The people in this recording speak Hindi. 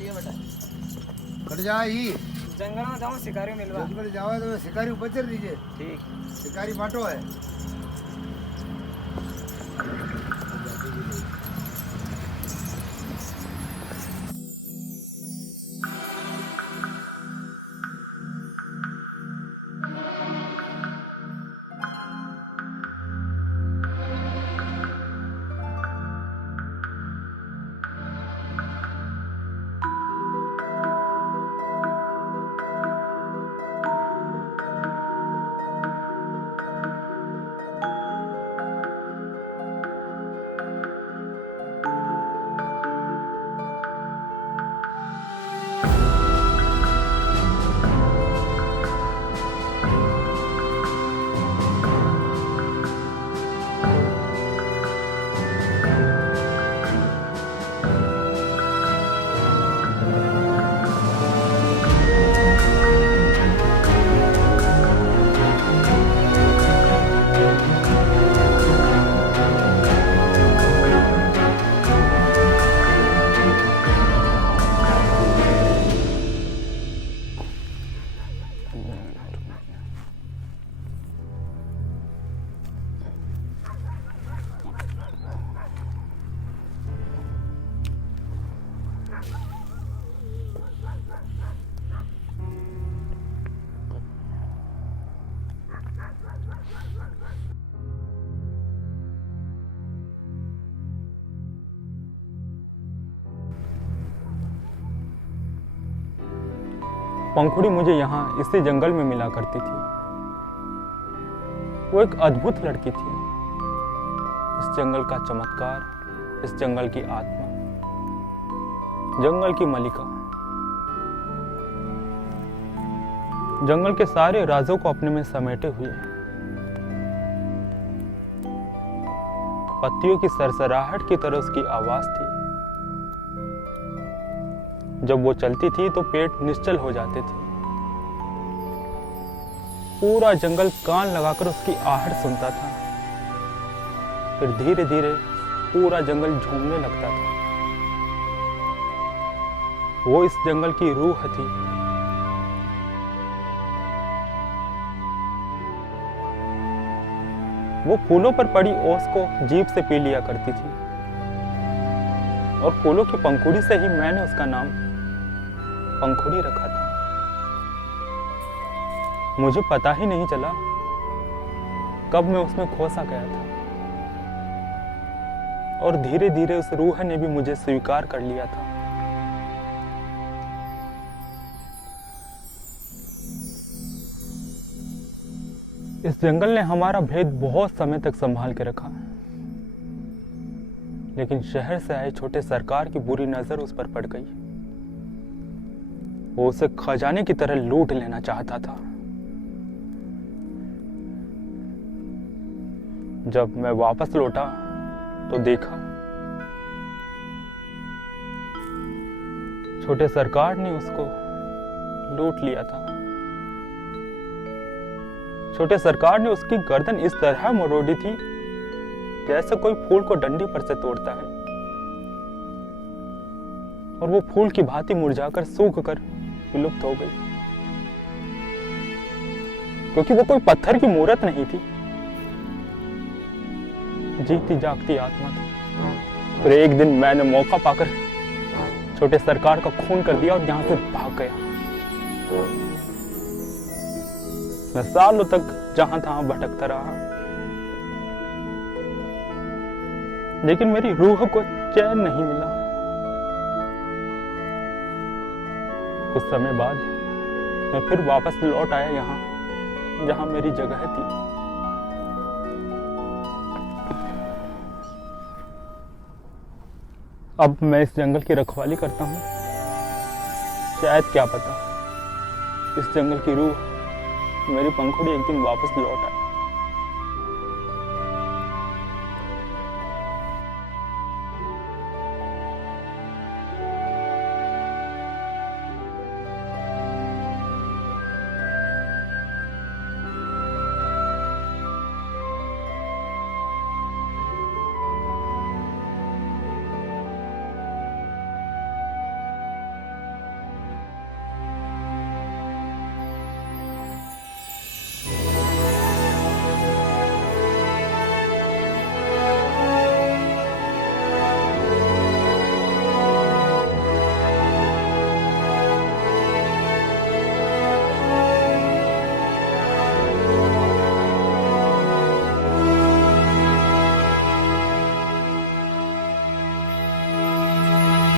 ये बेटा कट जा ही जंगल में जाओ शिकारी मिलवा जंगल जावा तो शिकारी ऊपर चल दीजिए। ठीक शिकारी बाटो है। पंखुड़ी मुझे यहाँ इसी जंगल में मिला करती थी। वो एक अद्भुत लड़की थी। इस जंगल का चमत्कार, इस जंगल की आत्मा, जंगल की मलिका, जंगल के सारे राजों को अपने में समेटे हुए। पत्तियों की सरसराहट की तरह उसकी आवाज थी। जब वो चलती थी तो पेड़ निश्चल हो जाते थे। पूरा जंगल कान लगाकर उसकी आहट सुनता था। फिर धीरे धीरे पूरा जंगल झूमने लगता था। वो इस जंगल की रूह थी। वो फूलों पर पड़ी ओस को जीभ से पी लिया करती थी और फूलों की पंखुड़ी से ही मैंने उसका नाम पंखुड़ी रखा था। मुझे पता ही नहीं चला कब मैं उसमें खो सा गया था और धीरे धीरे उस रूह ने भी मुझे स्वीकार कर लिया था। इस जंगल ने हमारा भेद बहुत समय तक संभाल के रखा, लेकिन शहर से आए छोटे सरकार की बुरी नजर उस पर पड़ गई। वो उसे खजाने की तरह लूट लेना चाहता था। जब मैं वापस लौटा तो देखा छोटे सरकार ने उसको लूट लिया था। छोटे सरकार ने उसकी गर्दन इस तरह मरोड़ी थी जैसे कोई फूल को डंडी पर से तोड़ता है, और वो फूल की भांति मुरझाकर सूख कर विलुप्त हो गई, क्योंकि वो कोई पत्थर की मूर्त नहीं थी, जीती जागती आत्मा थी। फिर एक दिन मैंने मौका पाकर छोटे सरकार का खून कर दिया और यहां से भाग गया। मैं सालों तक जहां तहां भटकता रहा, लेकिन मेरी रूह को चैन नहीं मिला। कुछ समय बाद मैं फिर वापस लौट आया यहां जहां मेरी जगह थी। अब मैं इस जंगल की रखवाली करता हूं। शायद क्या पता इस जंगल की रूह मेरी पंखुड़ी एक दिन वापस लौट आए।